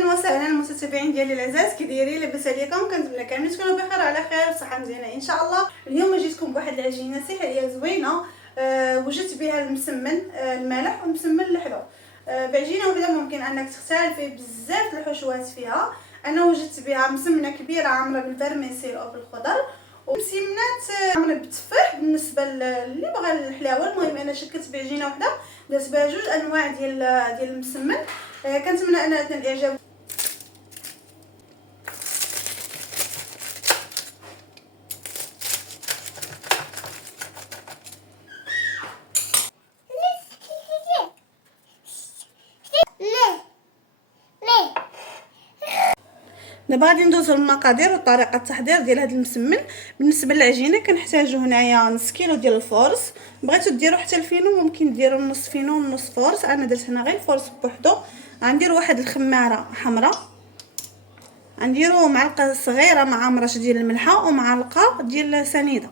اهلا وسهلا المتابعين ديالي العزاز، كي دايرين؟ لاباس عليكم؟ كنتمنى كاملين تكونوا بخير على خير وصحه مزيانه ان شاء الله. اليوم جيتكم بواحد العجينه سحريه زوينه. وجدت بها المسمن المالح والمسمن الحلو. بعجينه وحده ممكن انك تختار فيه بزاف الحشوات فيها. انا وجدت بها مسمنه كبيره عامره بالفرميسيل او بالخضر، ومسمنات عامله بالتفاح. بالنسبه اللي بغى الحلاوه، المهم انا شكلت بعجينه وحده درت بها جوج انواع ديال المسمن. كنتمنى ان تنال الاعجاب. دابا غادي ندوزو للمقادير وطريقه التحضير ديال هذا المسمن. بالنسبه للعجينه كنحتاجو هنايا نص كيلو ديال الفورص. بغيتو ديروا حتى الفينو ممكن ديروا نص فينو ونص فورص، انا درت هنا غير الفورص بوحدو. غنديروا واحد الخماره حمراء، غنديروا معلقه صغيره مع مرش ديال الملحه ومعلقه ديال سنيده.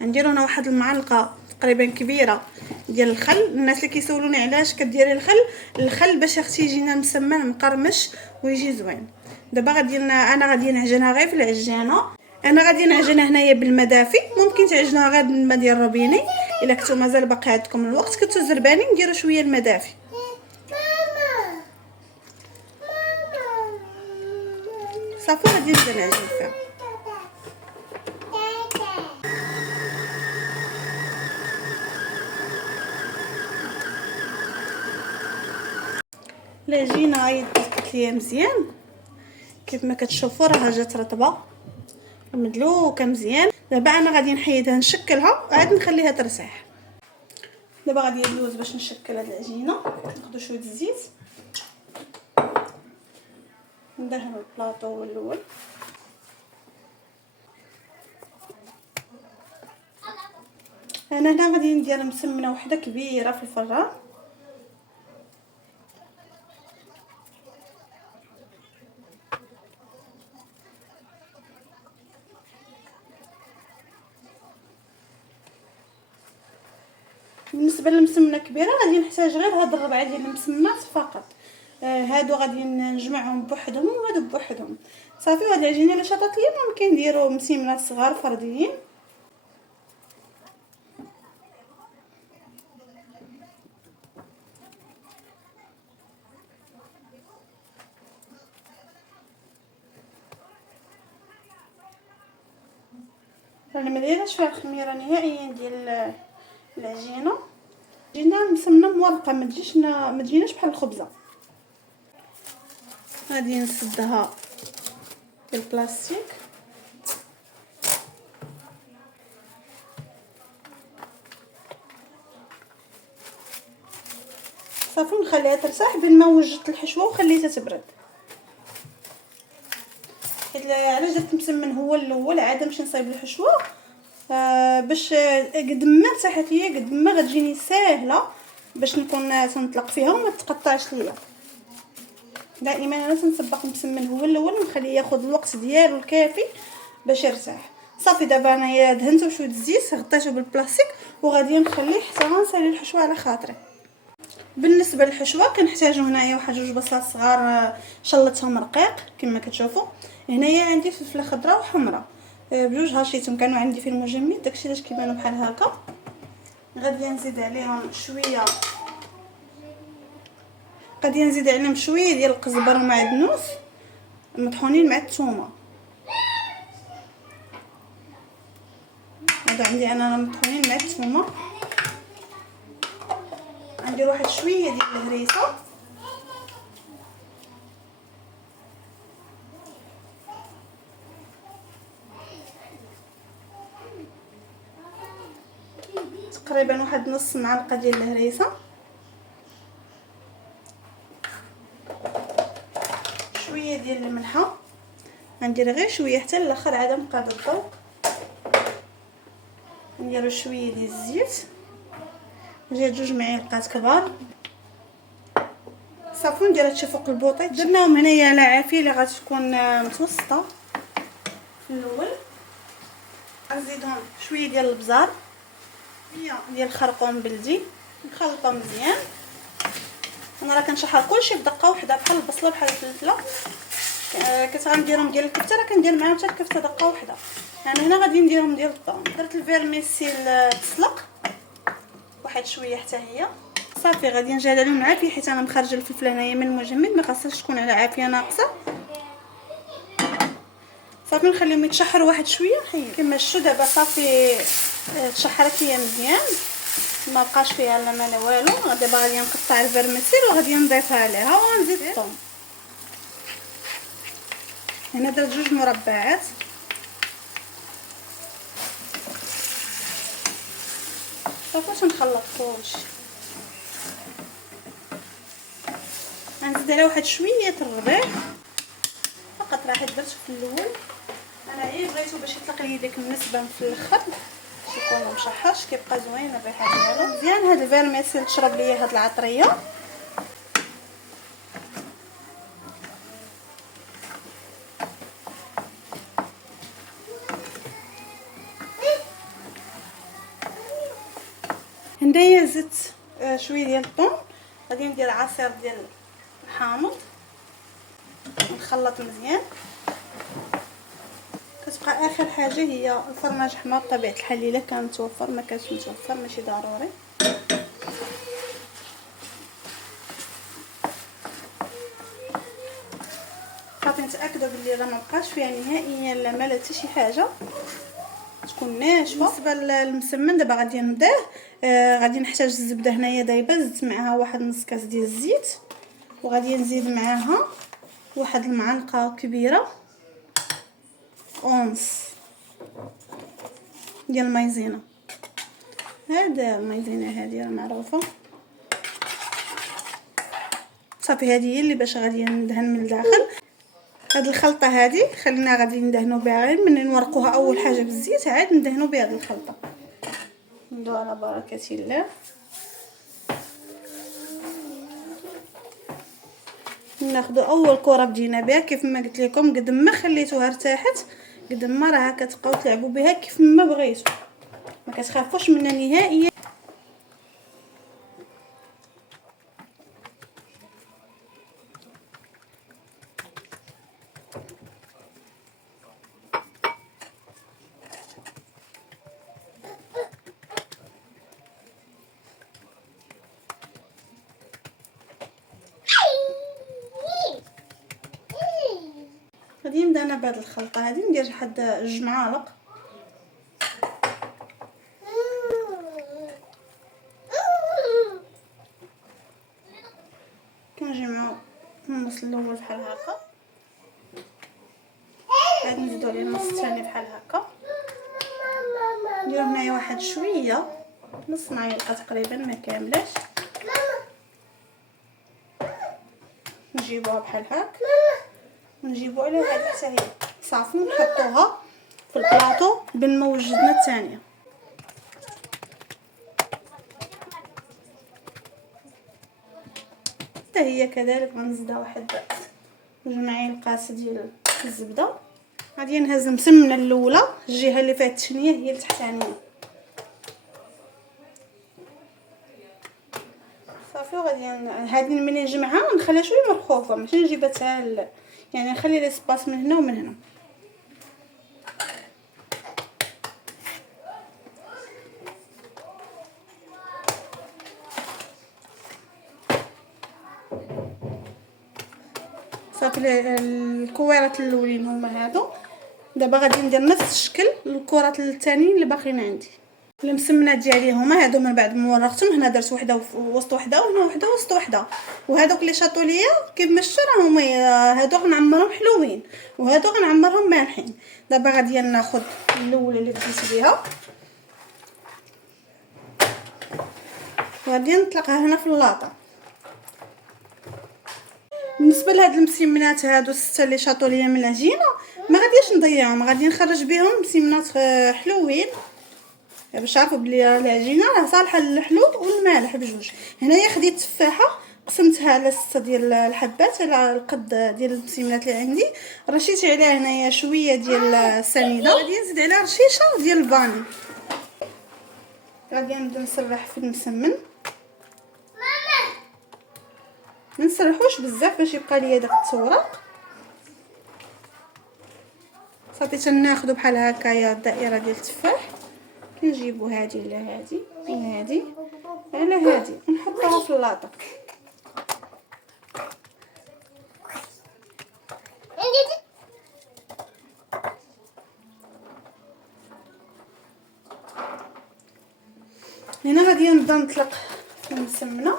غنديروا هنا واحد المعلقه تقريبا كبيره ديال الخل. الناس اللي كيسولوني علاش كديري الخل باش اختي يجينا مسمن مقرمش ويجي زوين. دابا انا غادي نعجنها غير في العجانه. انا غادي نعجنها هنايا بالماء دافي، ممكن تعجنوها غير بالماء ديال الروبيني. الا كنتو مازال باقي عندكم الوقت كنتو زرباني نديروا شويه الماء دافي. صافي غادي نبدا نعجن فيها. العجينه يديت ليا مزيان كيف ما كتشوفوا، راه جات رطبه ومدلوكه مزيان. دابا انا غادي نحيدها نشكلها وعاد نخليها ترتاح. دابا غادي ندوز باش نشكل هاد العجينه. ناخذ شويه الزيت ندهنوا البلاطو الاول. انا هنا غادي ندير مسمنه وحده كبيره في الفران. بالنسبه للمسمنه كبيره غادي نحتاج غير هاد الربعه ديال المسمنات فقط. هادو غادي نجمعهم بوحدهم وهادو بوحدهم صافي. وهاد العجينه الا شاطت ليا ممكن نديروا مسمنات صغار فرديين. انا ما دايرهاش فيها الخميره نهائيا ديال العجينه. العجينه مسمنه مورقه، ما تجيناش بحال الخبزه. غادي نسدها بالبلاستيك. صافي نخليها ترتاح بين ما وجدت الحشوه وخليتها تبرد. علاش درت مسمن هو الاول عاد نمشي نصايب الحشوه باش قد ما ارتاحت ليا قد ما غتجيني ساهله باش نكون تنطلق فيها وما تقطعش ليا. دائما انا تنسبق المسمن هو الاول ونخليه ياخذ الوقت ديالو الكافي باش يرتاح. صافي دابا انايا دهنته بشويه الزيت، غطيته بالبلاستيك وغادي نخليه حتى غنسالي الحشوه على خاطري. بالنسبه للحشوه كنحتاجو هنايا واحد جوج بصلات صغار شلطهم رقيق كما كتشوفوا. هنايا عندي فلفله خضراء وحمراء بجوج هاشيتهم، كانوا عندي في المجمد داكشي علاش كيبانوا بحال هكا. غادي نزيد عليهم شويه ديال القزبر والمعدنوس مطحونين مع الثومه. هذا عندي انا مطحونين مع الثومه. ندير واحد شويه ديال الهريسه تقريبا واحد نص معلقه ديال الهريسه، شويه ديال الملحه. غندير غير شويه حتى الاخر عاد نقاد الذوق. نديرو شويه ديال الزيت، جات جوج معالق كبار. صافي ندير هادشي فوق البوطيط. درناهم هنايا على عافيه اللي غتكون متوسطه. في الاول غنزيدهم شويه ديال البزار، شويه ديال الخرقوم بلدي، نخلطهم مزيان انا راه كنشحر كلشي بدقه واحده بحال البصله بحال الفلفله. كنت غنديرهم ديال الكفته، راه كندير معاهم حتى الكفته دقه واحده. يعني هنا غادي نديرهم ديال الطون. درت الفيرميسيل تسلق واحد شويه حتى هي صافي. غادي نجي لهم عافيه حيت انا مخرجه الفلفله هنايا من المجمد، ما خاصهاش تكون على عافيه ناقصه. صافي نخليهم يتشحروا واحد شويه كما شفتوا دابا. صافي تشحرت هي مزيان، ما بقاش فيها لا ما لا والو. دابا غادي نقطع الفرمسيل وغادي نضيفها عليها ونزيد الثوم. هنا درت 2 مربعات. صافي نخلط كلشي. غنزيد عليه واحد شويه الربيع فقط، راه حيت درته في الاول. انا غير بغيتو باش يطلق لي ديك النسبه في الاخر باش يكون مشحرش، كيبقى زوين الريحه ديالو مزيان. هاد الفيرميسيل تشرب ليا هاد العطريه. هنايا زدت شويه ديال الطون. غادي ندير عصير ديال الحامض نخلط مزيان. كتبقى اخر حاجه هي الفرماج حمار بطبيعه الحال. الا كان متوفر، ما كانش متوفر ماشي ضروري. صافي نتاكدوا بلي راه ما بقاش فيها نهائيا لا مال حتى شي حاجه، تكون ناشفه. بالنسبه للمسمن دابا غادي نبداه. غادي نحتاج الزبده هنايا دايبه، زدت معها واحد نص كاس ديال الزيت، وغادي نزيد معاها واحد المعلقه كبيره اونص ديال المايزينا. هذا المايزينا هذه راه معروفه. صافي هذه هي اللي باش غادي ندهن من الداخل. هاد الخلطه هذه خلينا غادي ندهنوا بها غير من نورقوها اول حاجه بالزيت، عاد ندهنوا بها هاد الخلطه. ندوها على بركه الله. ناخذ اول كره بدينا بها كيف ما قلت لكم. قد ما خليتوها ارتاحت قد ما راها كتبقاو تلعبوا بها كيف ما بغيتوا، ما كتخافوش منها نهائيا. غادي نبدا انا بهاد الخلطه هذه. ندير واحد 2 معالق. كنجمعو النص الاول بحال هكا، عاد نزيدو عليه النص الثاني بحال هكا. نديرو هنايا واحد شويه نص معلقه تقريبا، ما كاملاش. نجيبوها بحال هكا ونجيبو على هاد حتى هي. صافي نحطوها في البلاطو بين ما وجدنا الثانيه. حتى هي كذلك غنزيدها واحد 2 معالق ديال الزبده. غادي نهز المسمنه الاولى الجهه اللي فيها التشنيه هي التحتانيه. صافي وغادي هذه ملي نجمعها نخليها شويه مرخوفه، ماشي نجيبها حتى يعني نخلي لي سباس من هنا ومن هنا. صافي الكويرات الاولين هما هادو. دابا غادي ندير نفس الشكل للكرات الثانيين اللي باقيين عندي. المسمنات ديالي هما هادو من بعد ما ورقتهم. هنا درت وحده وسط وحده وهنا وحده وسط وحده. وهادوك اللي شاطوا ليا كيف ما شفتوا راه هما هادو غنعمرهم حلوين وهادو غنعمرهم مالحين. دابا غادي ناخذ الاولى اللي بديت بها وغادي نطلقها هنا في اللاطه. بالنسبه لهاد المسمنات هادو 6 اللي شاطوا ليا من العجينه ما غاديش نضيعهم، غادي نخرج بهم مسمنات حلوين باش تعرفوا بلي العجينه راه صالحه للحلوط والمالح بجوج. هنايا خديت تفاحه قسمتها على 6 ديال الحبات على القد ديال المسمنات اللي عندي. رشيت عليها هنايا شويه ديال السنيده، غادي نزيد عليها رشيشه ديال الفاني. غادي نبدا نسرح في المسمن. ما نسرحوش بزاف باش يبقى ليا داك التوراق. صافي تناخذوا بحال هكايا الدائره ديال التفاح، كنجيبوا هذه على هذه وهذه على هذه ونحطوها في اللاطه. هنا غادي نبدا نطلق السمنه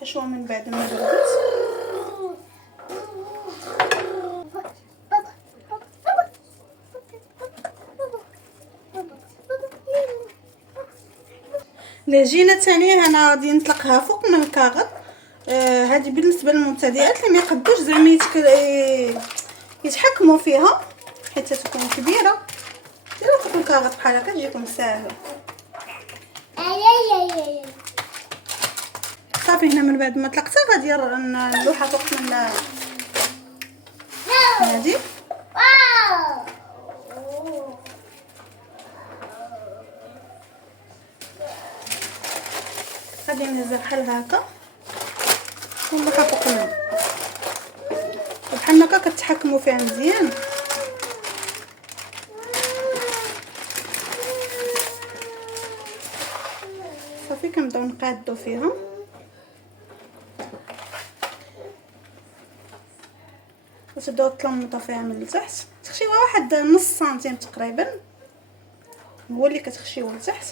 حشوه من بعد ما بردت. العجينه الثانيه انا غادي نطلقها فوق من الكاغط. هذه بالنسبه للمبتدئات اللي ما يقدوش زعما يتحكموا فيها حيت تكون كبيره، ديروا فوق الكاغط بحال هكا تجيكم ساهله. صافي هنا من بعد ما طلقتها غادي نلوحها فوق من هذه. غادي نهزها بحال هكا ونلوحها فوق منها بحال هكا كتحكموا فيها مزيان. صافي كنبداو نقادو فيها. وتبداو تلمطوا فيها من التحت، تخشيوها واحد نص سنتيم تقريبا هو اللي كتخشيوه لتحت.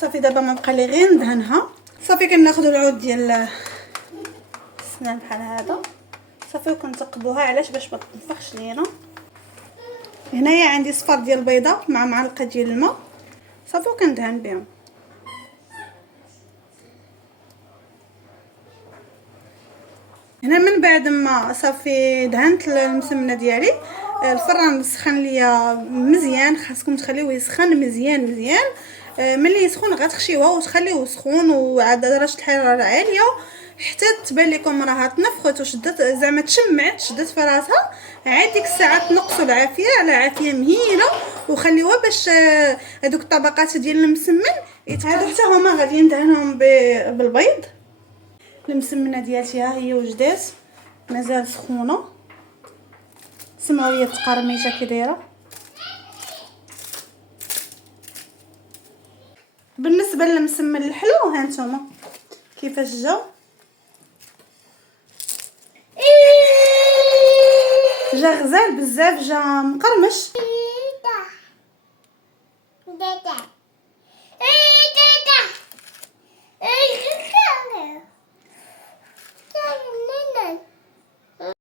صافي دابا ما بقى لي غير ندهنها. صافي كناخذوا العود ديال السنان بحال هذا صافي وكنتقبوها. علاش؟ باش ما تنفخش لينا. هنايا عندي صفار ديال البيضه مع معلقه ديال الماء صافي وكندهن بهم. هنا من بعد ما صافي دهنت المسمنه ديالي، الفران سخن ليا مزيان. خاصكم تخليوه يسخن مزيان مزيان. ملي يسخن غتخشيوها وتخليوه سخون وعلى درجه الحراره عاليه حتى تبان لكم راها تنفخت وشدت زعما تشمعت شدت في راسها. عاد ديك الساعه تنقصوا العافيه على عافيه مهيله وخليوها باش هذوك الطبقات ديال المسمن هادو حتى هما غادي ندهنهم بالبيض. المسمنه ديالتي ها هي وجدات مازال سخونه. سمعوا لي التقرميشه كي دايره. بالنسبه للمسمن الحلو ها نتوما كيفاش جا غزال بزاف، جا مقرمش.